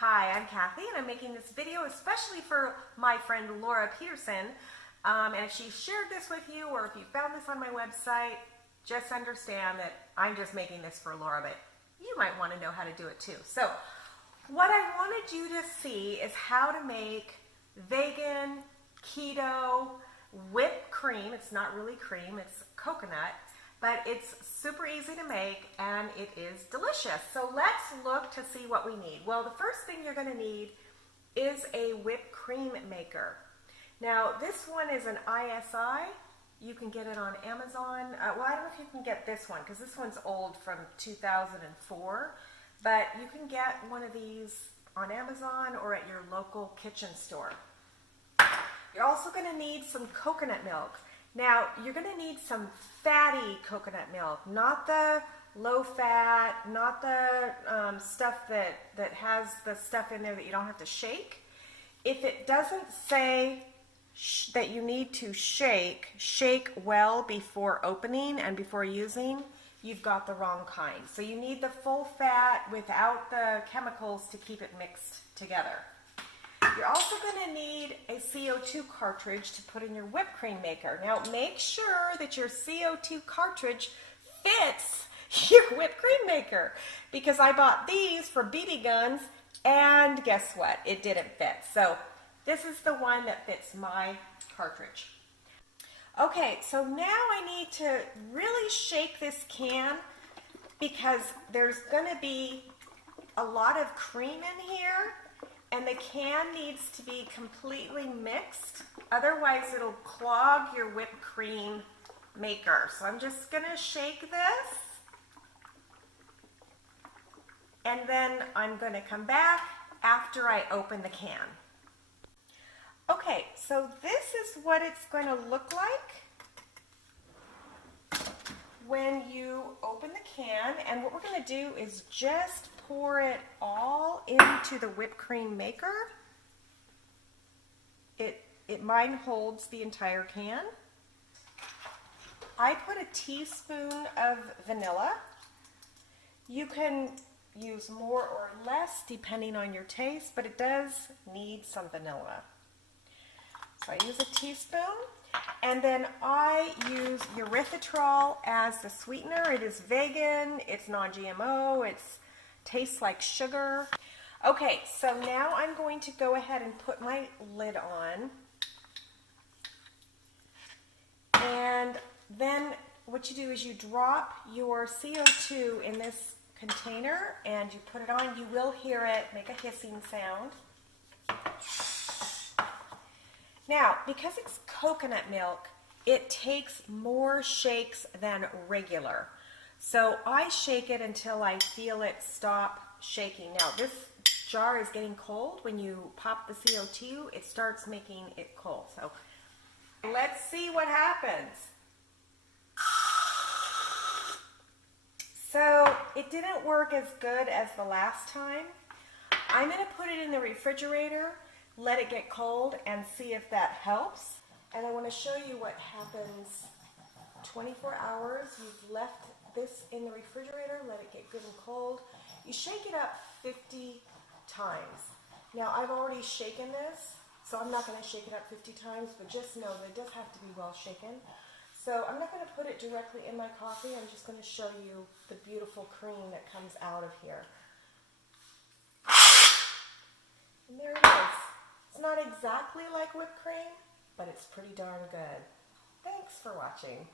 Hi, I'm Kathy, and I'm making this video especially for my friend Laura Peterson. And if she shared this with you, or if you found this on my website, just understand that I'm just making this for Laura, but you might want to know how to do it too. So what I wanted you to see is how to make vegan, keto, whipped cream. It's not really cream, it's coconut, but it's super easy to make and it is delicious. So let's look to see what we need. Well, the first thing you're going to need is a whipped cream maker. Now, this one is an ISI. You can get it on Amazon. Well, I don't know if you can get this one because this one's old from 2004, but you can get one of these on Amazon or at your local kitchen store. You're also going to need some coconut milk. Now, you're going to need some fatty coconut milk, not the low fat, not the stuff that has the stuff in there that you don't have to shake. If it doesn't say that you need to shake well before opening and before using, you've got the wrong kind. So you need the full fat without the chemicals to keep it mixed together. You're also going to need a CO2 cartridge to put in your whipped cream maker. Now make sure that your CO2 cartridge fits your whipped cream maker, because I bought these for BB guns and guess what? It didn't fit. So this is the one that fits my cartridge. Okay, so now I need to really shake this can because there's going to be a lot of cream in here. And the can needs to be completely mixed, otherwise it'll clog your whipped cream maker. So I'm just going to shake this, and then I'm going to come back after I open the can. Okay, so this is what it's going to look like when you open the can, and what we're going to do is just pour it all into the whipped cream maker. Mine holds the entire can. I put a teaspoon of vanilla. You can use more or less depending on your taste, but it does need some vanilla. So I use a teaspoon, and then I use erythitrol as the sweetener. It is vegan, it's non-GMO, it tastes like sugar. Okay, so now I'm going to go ahead and put my lid on. And then what you do is you drop your CO2 in this container and you put it on. You will hear it make a hissing sound. Now, because it's coconut milk, it takes more shakes than regular. So I shake it until I feel it stop shaking. Now, this jar is getting cold. When you pop the CO2, it starts making it cold. So let's see what happens. So it didn't work as good as the last time. I'm going to put it in the refrigerator, let it get cold, and see if that helps. And I want to show you what happens 24 hours. You've left this in the refrigerator, let it get good and cold. You shake it up 50 times. Now I've already shaken this, so I'm not going to shake it up 50 times, but just know that it does have to be well shaken. So I'm not going to put it directly in my coffee, I'm just going to show you the beautiful cream that comes out of here. And there it is. It's not exactly like whipped cream, but it's pretty darn good. Thanks for watching.